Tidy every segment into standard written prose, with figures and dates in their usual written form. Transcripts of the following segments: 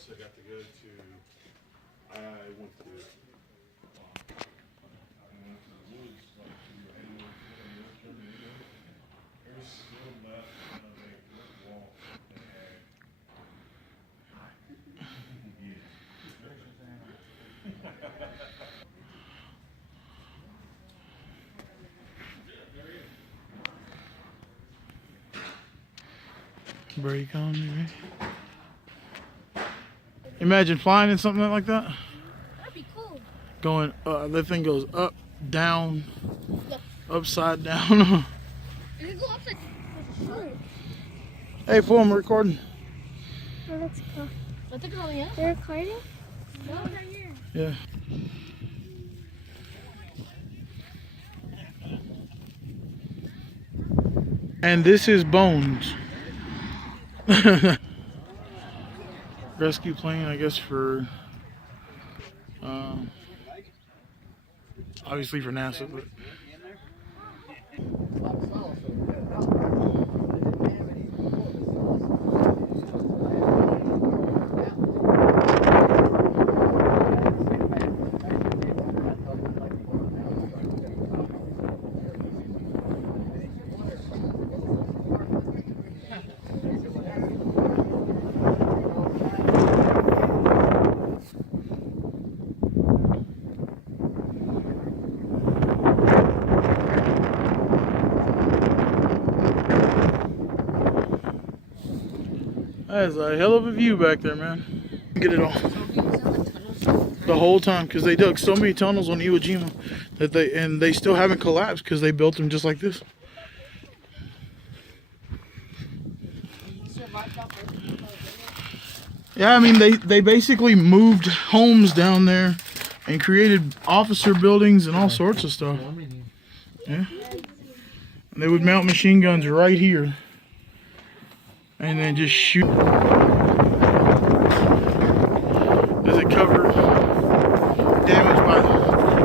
also got to go to, I went to the woods, like to Areo. There's still left of a brick wall that had. Break on, maybe. Imagine flying in something like that. That'd be cool. Going, that thing goes up, down, upside down. It go upside down. Hey, fool, I'm recording. Oh, that's cool. What's it called? Yeah. You're recording? No, right here. Yeah. And this is Bones. Rescue plane, I guess, for obviously for NASA, but that is a hell of a view back there, man. Get it all. The whole time, because they dug so many tunnels on Iwo Jima that they still haven't collapsed because they built them just like this. Yeah, I mean they basically moved homes down there and created officer buildings and all sorts of stuff. Yeah. And they would mount machine guns right here and then just shoot. Does it cover damage by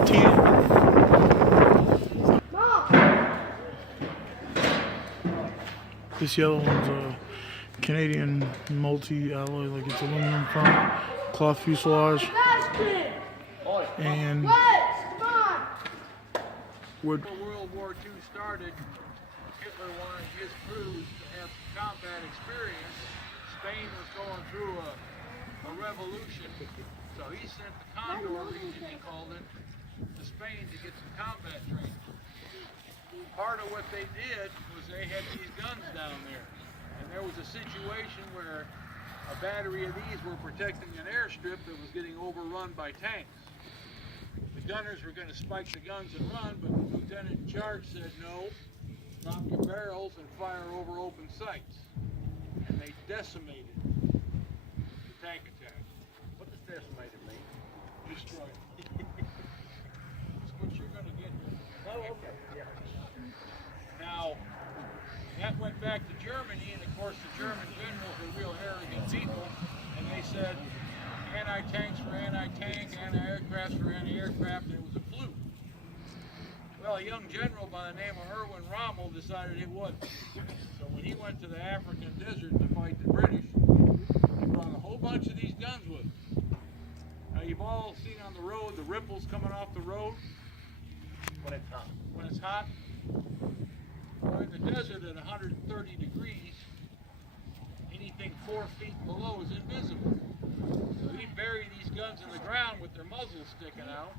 tin? This yellow one's a Canadian multi-alloy, like it's aluminum front, cloth fuselage, and wood. When World War II started, Hitler wanted his crews to have combat experience. Spain was going through a revolution, so he sent the Condor Legion, he called it, to Spain to get some combat training. Part of what they did was they had these guns down there, and there was a situation where a battery of these were protecting an airstrip that was getting overrun by tanks. The gunners were going to spike the guns and run, but the lieutenant in charge said, no, drop your barrels and fire over open sights. And they decimated the tank attack. What does decimated mean? Destroyed. That's what you're going to get here. Oh, okay. Yeah. Now, that went back to Germany, and of course the German generals were real arrogant people, and they said, anti-tanks for anti-tank, anti-aircraft for anti-aircraft, and it was a fluke. Well, a young general by the name of Erwin Rommel decided it wasn't. So when he went to the African desert to fight the British, he brought a whole bunch of these guns with him. Now you've all seen on the road the ripples coming off the road when it's hot. When it's hot, well, in the desert at 130 degrees, anything 4 feet below is invisible. So he'd bury these guns in the ground with their muzzles sticking out,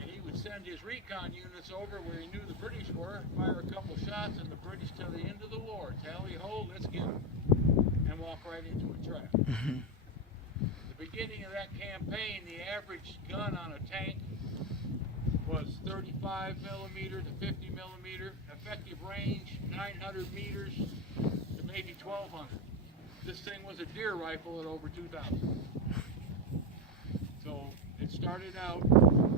and he would send his recon units over where he knew the British were, fire a couple shots, and the British till the end of the war, tally ho, let's get them, and walk right into a trap. The beginning of that campaign, the average gun on a tank was 35 millimeter to 50 millimeter, effective range 900 meters to maybe 1200. This thing was a deer rifle at over 2,000. So it started out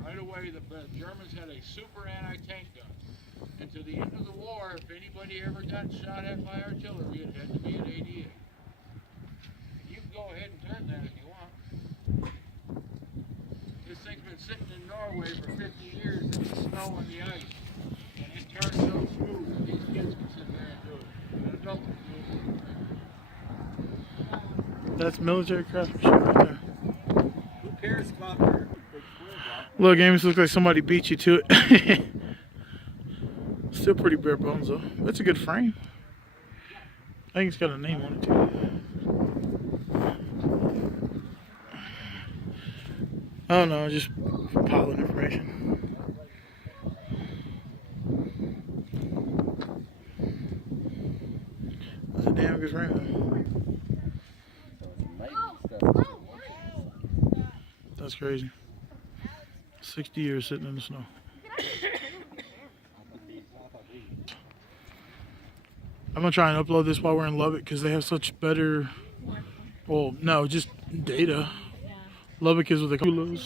right away. The Germans had a super anti-tank gun, and to the end of the war, if anybody ever got shot at by artillery, it had to be an 88. You can go ahead and turn that if you want. This thing's been sitting in Norway for 50 years in the snow and the ice, and it turns so smooth that these kids can sit there and do it. An adult can do it. That's military craftsmanship right there. Who cares about their big square block? Look, Amos, looks like somebody beat you to it. Still pretty bare bones though. That's a good frame. I think it's got a name on it too. I don't know, just piling information. That's a damn good frame though. That's crazy. 60 years sitting in the snow. I'm gonna try and upload this while we're in Lubbock because they have such better, well, no, just data. Lubbock is what they call it.